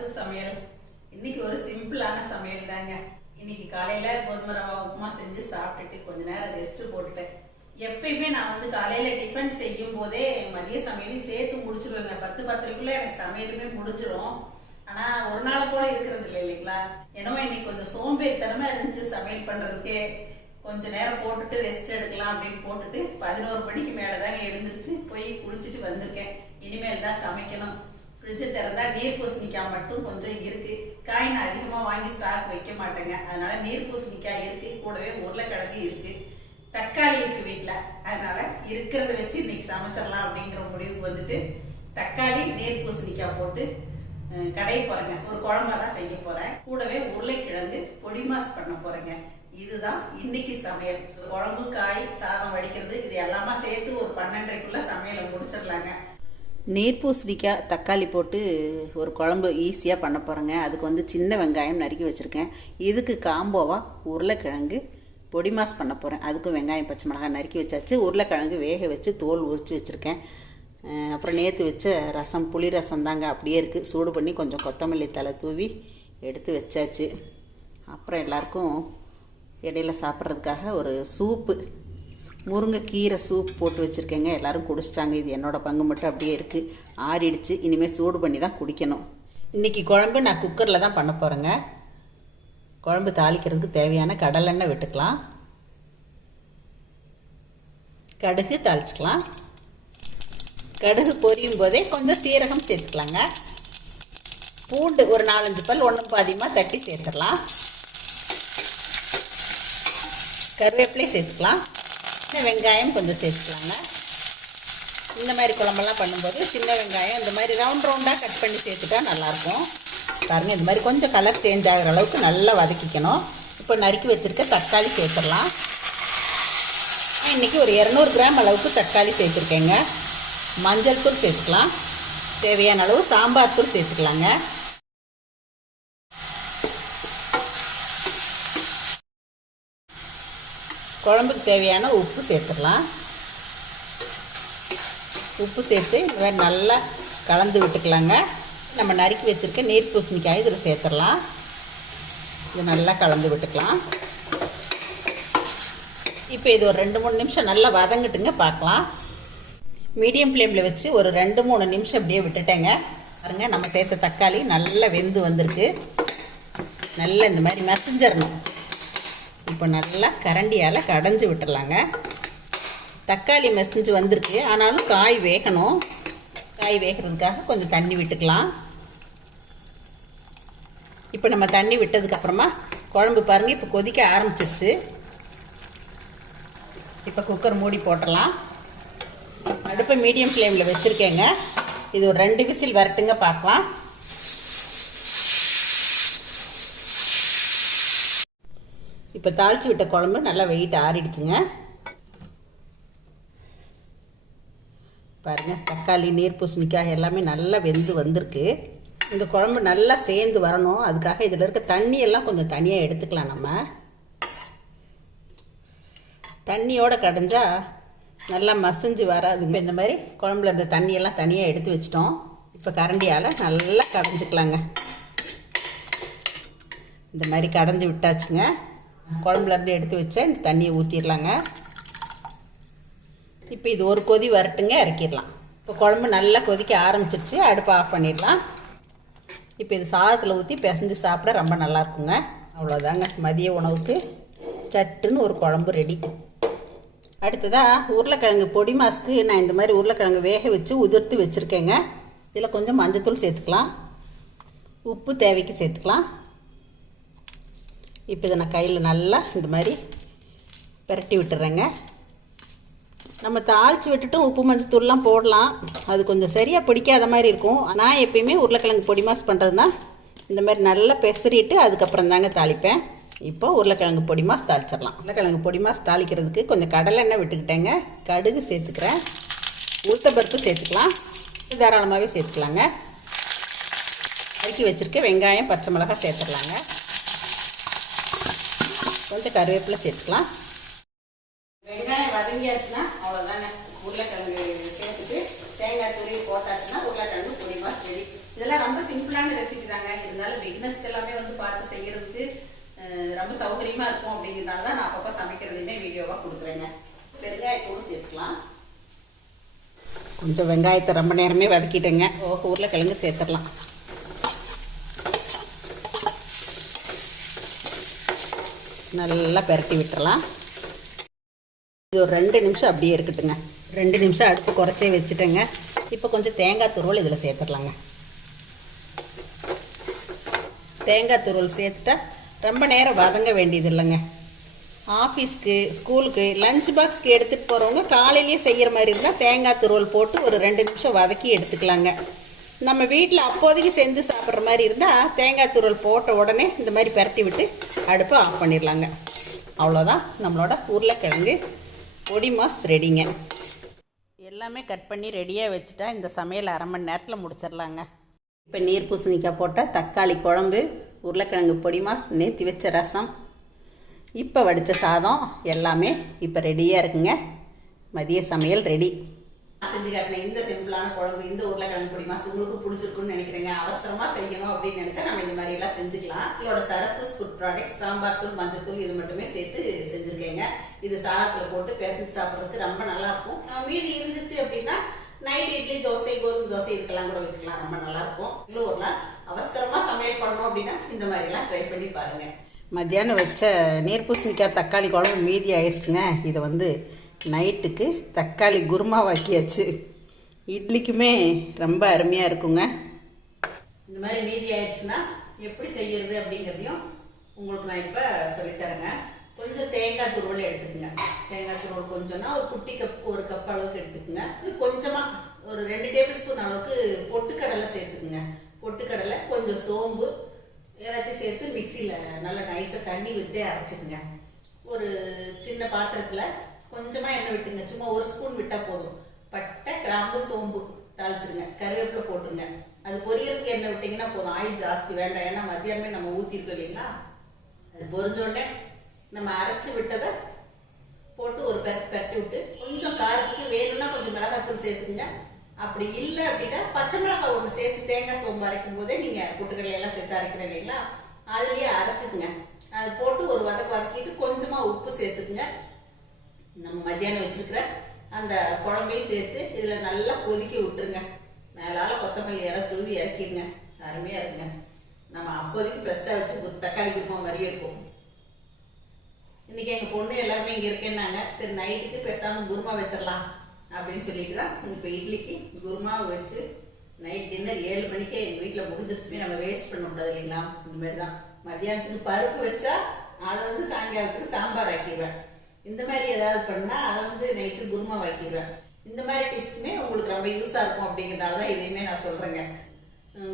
சரசு சமையல். இன்னைக்கு ஒரு சிம்பிளான சமையல் தாங்க. இன்னைக்கு காலையில கோதுமை ரவா உப்புமா செஞ்சு சாப்பிட்டுட்டு கொஞ்ச நேரம் ரெஸ்ட் போட்டுட்டேன். எப்பயுமே நான் காலையில டிஃபன் செய்யும் போதே மதிய சமையலையும் சேர்த்து முடிச்சிருவேங்க. 10-10:30 எனக்கு சமையலுமே முடிஞ்சிடும். ஆனா ஒரு நாள் போல இருக்கிறது இல்லை இல்லைங்களா. என்னவோ இன்னைக்கு கொஞ்சம் சோம்பேறித்தனமா இருந்துச்சு சமையல் பண்றதுக்கு. கொஞ்ச நேரம் போட்டுட்டு ரெஸ்ட் எடுக்கலாம் அப்படின்னு போட்டுட்டு 11 மணிக்கு மேலதாங்க எழுந்திருச்சு போய் குளிச்சுட்டு வந்திருக்கேன். இனிமேல் தான் சமைக்கணும். ஃப்ரிட்ஜை திறந்தா நீர் பூசணிக்காய் மட்டும் கொஞ்சம் இருக்கு. காய் நான் அதிகமா வாங்கி ஸ்டாக் வைக்க மாட்டேங்க. அதனால நீர் பூசணிக்காய் இருக்கு, கூடவே உருளைக்கிழங்கு இருக்கு, தக்காளி இருக்கு வீட்டுல. அதனால இருக்கிறத வச்சு இன்னைக்கு சமைச்சிடலாம் அப்படிங்கிற முடிவுக்கு வந்துட்டு தக்காளி நீர் பூசணிக்காய் போட்டு கடைய போறேங்க. ஒரு குழம்பா தான் செய்ய போறேன். கூடவே உருளைக்கிழங்கு பொடி மாஸ் பண்ண போறேங்க. இதுதான் இன்னைக்கு சமையல். குழம்பு, காய், சாதம் வடிக்கிறது இது எல்லாமே சேர்த்து ஒரு 12:30க்குள்ள சமையலை முடிச்சிடலாங்க. நீர் பூசணிக்காய் தக்காளி போட்டு ஒரு குழம்பு ஈஸியாக பண்ண போகிறேங்க. அதுக்கு சின்ன வெங்காயம் நறுக்கி வச்சுருக்கேன். இதுக்கு காம்போவாக உருளைக்கிழங்கு பொடி மாஸ் பண்ண போகிறேன். அதுக்கும் வெங்காயம் பச்சை மிளகாய் நறுக்கி வச்சாச்சு. உருளைக்கிழங்கு வேக வச்சு தோல் உரித்து வச்சுருக்கேன். அப்புறம் நேற்று வச்ச ரசம், புளி ரசம் தாங்க அப்படியே இருக்குது. சூடு பண்ணி கொஞ்சம் கொத்தமல்லி தலை தூவி எடுத்து வச்சாச்சு. அப்புறம் எல்லாருக்கும் இடையில சாப்பிட்றதுக்காக ஒரு சூப்பு, முருங்கைக்கீரை சூப் போட்டு வச்சுருக்கேங்க. எல்லோரும் குடிச்சிட்டாங்க. இது என்னோடய பங்கு மட்டும் அப்படியே இருக்குது. ஆறிடுச்சு. இனிமேல் சூடு பண்ணி தான் குடிக்கணும். இன்றைக்கி குழம்பு நான் குக்கரில் தான் பண்ண போகிறேங்க. குழம்பு தாளிக்கிறதுக்கு தேவையான கடலெண்ணெய் விட்டுக்கலாம். கடுகு தாளிச்சிக்கலாம். கடுகு பொரியும் போதே கொஞ்சம் சீரகம் சேர்த்துக்கலாங்க. பூண்டு ஒரு 4-5 பல் ஒன்றும் பாதியமாக தட்டி சேர்த்துடலாம். கருவேப்பிலை சேர்த்துக்கலாம். சின்ன வெங்காயம் கொஞ்சம் சேர்த்துக்கலாங்க. இந்த மாதிரி குழம்பெல்லாம் பண்ணும்போது சின்ன வெங்காயம் இந்த மாதிரி ரவுண்டாக கட் பண்ணி சேர்த்துட்டா நல்லாயிருக்கும். பாருங்கள், இந்த மாதிரி கொஞ்சம் கலர் சேஞ்ச் ஆகிற அளவுக்கு நல்லா வதக்கிக்கணும். இப்போ நறுக்கி வச்சுருக்க தக்காளி சேர்த்துடலாம். இன்றைக்கி ஒரு 200 கிராம் அளவுக்கு தக்காளி சேர்த்துருக்கேங்க. மஞ்சள் தூள் சேர்த்துக்கலாம். தேவையான அளவு சாம்பார் தூள் சேர்த்துக்கலாங்க. குழம்புக்கு தேவையான உப்பு சேர்த்துடலாம். உப்பு சேர்த்து இந்த மாதிரி நல்லா கலந்து விட்டுக்கலாங்க. நம்ம நறுக்கி வச்சுருக்க நீர் பூசணிக்காய் இதில் சேர்த்துடலாம். இது நல்லா கலந்து விட்டுக்கலாம். இப்போ இது ஒரு 2-3 நிமிஷம் நல்லா வதங்கட்டுங்க. பார்க்கலாம். மீடியம் ஃப்ளேமில் வச்சு ஒரு 2-3 நிமிஷம் அப்படியே விட்டுட்டேங்க. பாருங்க, நம்ம சேர்த்த தக்காளி நல்லா வெந்து வந்திருக்கு. நல்லா இந்த மாதிரி மசிஞ்சிடணும். இப்போ நல்லா கரண்டியால் கடைஞ்சி விட்டுடலாங்க. தக்காளி மசிஞ்சு வந்திருக்கு. ஆனாலும் காய் வேகணும். காய் வேகிறதுக்காக கொஞ்சம் தண்ணி விட்டுக்கலாம். இப்போ நம்ம தண்ணி விட்டதுக்கப்புறமா குழம்பு பாருங்கள் இப்போ கொதிக்க ஆரம்பிச்சிருச்சு. இப்போ குக்கர் மூடி போட்டுடலாம். அடுப்பை மீடியம் ஃப்ளேமில் வச்சுருக்கேங்க. இது ஒரு 2 விசில் வரட்டுங்க. பார்க்கலாம். இப்போ தாளித்து விட்ட குழம்பு நல்லா வெயிட் ஆறிடுச்சுங்க. பாருங்கள், தக்காளி, நீர் பூசணிக்காய் எல்லாமே நல்லா வெந்து வந்திருக்கு. இந்த குழம்பு நல்லா சேர்ந்து வரணும். அதுக்காக இதில் இருக்க தண்ணியெல்லாம் கொஞ்சம் தனியாக எடுத்துக்கலாம். நம்ம தண்ணியோடு கடைஞ்சால் நல்லா மசிஞ்சு வராது. இப்போ இந்த மாதிரி குழம்புல இருந்த தண்ணியெல்லாம் தனியாக எடுத்து வச்சிட்டோம். இப்போ கரண்டியால் நல்லா கடைஞ்சிக்கலாங்க. இந்த மாதிரி கடைஞ்சி விட்டாச்சுங்க. குழம்புலேருந்து எடுத்து வச்ச இந்த தண்ணியை ஊற்றிடலாங்க. இப்போ இது ஒரு கொதி வரட்டுங்க, இறக்கிடலாம். இப்போ குழம்பு நல்லா கொதிக்க ஆரம்பிச்சிருச்சு. அடுப்பை ஆஃப் பண்ணிடலாம். இப்போ இது சாதத்தில் ஊற்றி பிசைஞ்சு சாப்பிட ரொம்ப நல்லாயிருக்குங்க. அவ்வளோதாங்க, மதிய உணவுக்கு சட்டுன்னு ஒரு குழம்பு ரெடி. அடுத்ததாக உருளைக்கிழங்கு பொடி மாஸ்க்கு நான் இந்த மாதிரி உருளைக்கிழங்கு வேக வச்சு உதிர்த்து வச்சுருக்கேங்க. இதில் கொஞ்சம் மஞ்சத்தூள் சேர்த்துக்கலாம். உப்பு தேவைக்கு சேர்த்துக்கலாம். இப்போ இதை நான் கையில் நல்லா இந்த மாதிரி பிரட்டி விட்டுறேங்க. நம்ம தாளித்து விட்டுட்டும் உப்பு மஞ்சத்தூள்லாம் போடலாம். அது கொஞ்சம் சரியாக பிடிக்காத மாதிரி இருக்கும். நான் எப்பயுமே உருளைக்கிழங்கு பொடி மாஸ் பண்ணுறதுனா இந்த மாதிரி நல்லா பெசறிட்டு அதுக்கப்புறம் தாங்க தாளிப்பேன். இப்போ உருளைக்கிழங்கு பொடி மாஸ் தாளிச்சிடலாம். உருளைக்கிழங்கு பொடி மாஸ் தாளிக்கிறதுக்கு கொஞ்சம் கடலெண்ணெய் விட்டுக்கிட்டேங்க. கடுகு சேர்த்துக்கிறேன். உளுத்தம்பருப்பு சேர்த்துக்கலாம். தாராளமாகவே சேர்த்துக்கலாங்க. நறுக்கி வச்சுருக்க வெங்காயம், பச்சை மிளகாய் சேர்த்துக்கலாங்க. கொஞ்சம் கருவேப்பிலை சேர்த்துக்கலாம். வெங்காயம் வதங்கியாச்சுன்னா அவ்வளோதாங்க. உருளைக்கிழங்கு சேர்த்துட்டு தேங்காய் துருவி போட்டாச்சுன்னா உருளைக்கிழங்கு பொடி மாஸ் ரெடி. இதெல்லாம் இதெல்லாம் ரொம்ப சிம்பிளான ரெசிபி தாங்க. இருந்தாலும் பிகினர்ஸ்க்கு எல்லாமே வந்து பார்த்து செய்கிறதுக்கு ரொம்ப சௌகரியமாக இருக்கும். அப்படிங்கிறதுனால தான் நான் அப்பப்போ சமைக்கிறதுமே வீடியோவாக கொடுக்குறேங்க. வெங்காயத்தூள் சேர்த்துக்கலாம். கொஞ்சம் வெங்காயத்தை ரொம்ப நேரமே வதக்கிட்டேங்க. உருளைக்கிழங்கு சேர்த்துடலாம். நல்லா பெரட்டி விட்டுறலாம். இது ஒரு 2 நிமிஷம் அப்படியே இருக்கட்டுங்க. 2 நிமிஷம் அடுப்பு குறைச்சே வச்சுட்டேங்க. இப்போ கொஞ்சம் தேங்காய் துருவல் இதில் சேர்த்துடலாங்க. தேங்காய் துருவல் சேர்த்துட்டா ரொம்ப நேரம் வதங்க வேண்டியது இல்லைங்க. ஆஃபீஸ்க்கு, ஸ்கூலுக்கு, லஞ்ச் பாக்ஸ்க்கு எடுத்துகிட்டு போகிறவங்க காலையிலேயே செய்கிற மாதிரி இருந்தால் தேங்காய் துருவல் போட்டு ஒரு 2 நிமிஷம் வதக்கி எடுத்துக்கலாங்க. நம்ம வீட்டில் அப்போதைக்கு செஞ்சு சாப்பிட்ற மாதிரி இருந்தால் தேங்காய் துருவல் போட்ட உடனே இந்த மாதிரி பெரட்டி விட்டு அடுப்பை ஆஃப் பண்ணிடலாங்க. அவ்வளோதான், நம்மளோட உருளைக்கிழங்கு பொடி மாஸ் ரெடிங்க. எல்லாமே கட் பண்ணி ரெடியாக வச்சுட்டா இந்த சமையல் அரை மணி நேரத்தில் முடிச்சிடலாங்க. இப்போ நீர் பூசணிக்காய் போட்ட தக்காளி குழம்பு, உருளைக்கிழங்கு பொடி மாஸ், நேற்றி வச்ச ரசம், இப்போ வடித்த சாதம் எல்லாமே இப்போ ரெடியாக இருக்குங்க. மதிய சமையல் ரெடி. செஞ்சு காட்டினேன் இந்த சிம்பிளான குழம்பு, இந்த உருளைக்கிழங்கு பொடி மாஸ் உங்களுக்கு பிடிச்சிருக்குன்னு நினைக்கிறேங்க. அவசரமாக செய்யணும் அப்படின்னு நினச்சா நம்ம இந்த மாதிரிலாம் செஞ்சுக்கலாம். இதோட சரசஸ் ஃபுட் ப்ராடக்ட்ஸ் சாம்பார் தூள், மஞ்சள் தூள் இது மட்டுமே சேர்த்து செஞ்சுருக்கேங்க. இது சாதத்தில் போட்டு பிசைஞ்சு சாப்பிட்றதுக்கு ரொம்ப நல்லாயிருக்கும். மீதி இருந்துச்சு அப்படின்னா நைட் இட்லி, தோசை, கோதுமை தோசை இதுக்கெல்லாம் கூட வச்சுக்கலாம். ரொம்ப நல்லாயிருக்கும். இல்லை ஒரு நாள் அவசரமாக சமையல் பண்ணோம் அப்படின்னா இந்த மாதிரிலாம் ட்ரை பண்ணி பாருங்கள். மத்தியானம் வச்ச நீர் பூசணிக்காய் தக்காளி குழம்பு மீதி ஆயிடுச்சுங்க. இதை வந்து நைட்டுக்கு தக்காளி குருமா வாக்கியாச்சு. இட்லிக்குமே ரொம்ப அருமையாக இருக்குங்க. இந்த மாதிரி மீதி ஆயிடுச்சுன்னா எப்படி செய்கிறது அப்படிங்கிறதையும் உங்களுக்கு நான் இப்போ சொல்லித்தரேங்க. கொஞ்சம் தேங்காய் துருவல் எடுத்துக்கோங்க. தேங்காய் துருவல் கொஞ்சம்னா ஒரு குட்டி கப், 1 கப் அளவுக்கு எடுத்துக்கோங்க. கொஞ்சமாக ஒரு 2 டேபிள் ஸ்பூன் அளவுக்கு பொட்டுக்கடலை சேர்த்துக்குங்க. பொட்டுக்கடலை, கொஞ்சம் சோம்பு எல்லாத்தையும் சேர்த்து மிக்சியில் நல்லா நைஸாக தண்ணி விட்டே அரைச்சிக்குங்க. ஒரு சின்ன பாத்திரத்தில் கொஞ்சமாக எண்ணெய் விட்டுங்க. சும்மா 1 ஸ்பூன் விட்டால் போதும். பட்டை, கிராம்பு, சோம்பு தாளிச்சிருங்க. கருவேப்பிலை போட்டுருங்க. அது பொரியலுக்கு எண்ணெய் விட்டிங்கன்னா போதும். ஆயில் ஜாஸ்தி வேண்டாம். ஏன்னா மத்தியானமே நம்ம ஊற்றிருக்கோம் இல்லைங்களா. அது பொரிஞ்சோடனே நம்ம அரைச்சி விட்டதை போட்டு ஒரு பெரட்டி விட்டு, கொஞ்சம் காரத்துக்கு வேணும்னா கொஞ்சம் மிளகாத்தூள் சேர்த்துக்குங்க. அப்படி இல்லை அப்படின்னா பச்சை மிளகாய் ஒன்று சேர்த்து தேங்காய் சோம்பு அரைக்கும் போதே நீங்கள் பொட்டுக்கடலையெல்லாம் சேர்த்து அரைக்கிறேன் இல்லைங்களா, அதுலேயே அரைச்சிக்குங்க. அது போட்டு ஒரு வதக்கிட்டு கொஞ்சமாக உப்பு சேர்த்துக்குங்க. நம்ம மத்தியானம் வச்சுருக்கிற அந்த குழம்பையும் சேர்த்து இதில் நல்லா கொதிக்க விட்டுருங்க. மேலால் கொத்தமல்லி இலை தூவி இறக்கிடுங்க. அருமையாக இருக்குங்க. நம்ம அப்போதைக்கு ஃப்ரெஷ்ஷாக வச்சு தக்காளி குருமா மாதிரியே இருக்கும். இன்றைக்கி எங்கள் பொண்ணு எல்லாருமே இங்கே இருக்கேன்னாங்க. சரி நைட்டுக்கு பேசாமல் குருமா வச்சிடலாம் அப்படின்னு சொல்லிட்டு தான் இப்போ இட்லிக்கு குருமாவை வச்சு நைட் டின்னர் 7 மணிக்கே எங்கள் வீட்டில் முடிஞ்சிருச்சுமே. நம்ம வேஸ்ட் பண்ண முடியாது இல்லைங்களா. இந்த மாதிரி தான் மத்தியானத்துக்கு பருப்பு வச்சா அதை வந்து சாயங்காலத்துக்கு சாம்பார் ஆக்கிடுவேன். இந்த மாதிரி ஏதாவது பண்ணால் அதை வந்து நைட்டு குருமா வாக்கிடுவேன். இந்த மாதிரி டிப்ஸுமே உங்களுக்கு ரொம்ப யூஸாக இருக்கும். அப்படிங்கிறனால தான் இதையுமே நான் சொல்கிறேங்க.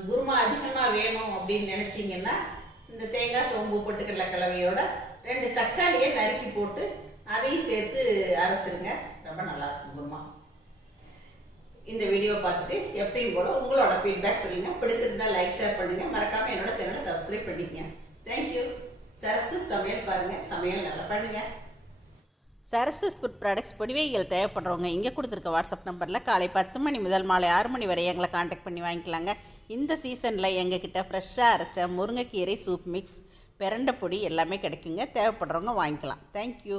குருமா அதிகமாக வேணும் அப்படின்னு நினச்சிங்கன்னா இந்த தேங்காய் சோம்பு பொட்டுக்கடலை கலவையோட 2 தக்காளியை நறுக்கி போட்டு அதையும் சேர்த்து அரைச்சிருங்க. ரொம்ப நல்லாயிருக்கும் குருமா. இந்த வீடியோ பார்த்துட்டு எப்பயும் போல உங்களோட ஃபீட்பேக் சொல்லுங்க. பிடிச்சிருந்தா லைக், ஷேர் பண்ணுங்கள். மறக்காமல் என்னோட சேனலை சப்ஸ்கிரைப் பண்ணிக்கங்க. தேங்க்யூ. சரசு சமையல் பாருங்கள், சமையல் நல்லா பண்ணுங்கள். சரசஸ் ஃபுட் ப்ராடக்ட்ஸ் பொடிவைகள் தேவைப்படுறவங்க இங்கே கொடுத்துருக்க வாட்ஸ்அப் நம்பரில் காலை 10 மணி முதல் மாலை 6 மணி வரை எங்களை காண்டாக்ட் பண்ணி வாங்கிக்கலாங்க. இந்த சீசனில் எங்ககிட்ட ஃப்ரெஷ்ஷாக அரைச்ச முருங்கைக்கீரை சூப் மிக்ஸ், பிரண்டை பொடி எல்லாமே கிடைக்குங்க. தேவைப்படுறவங்க வாங்கிக்கலாம். தேங்க்யூ.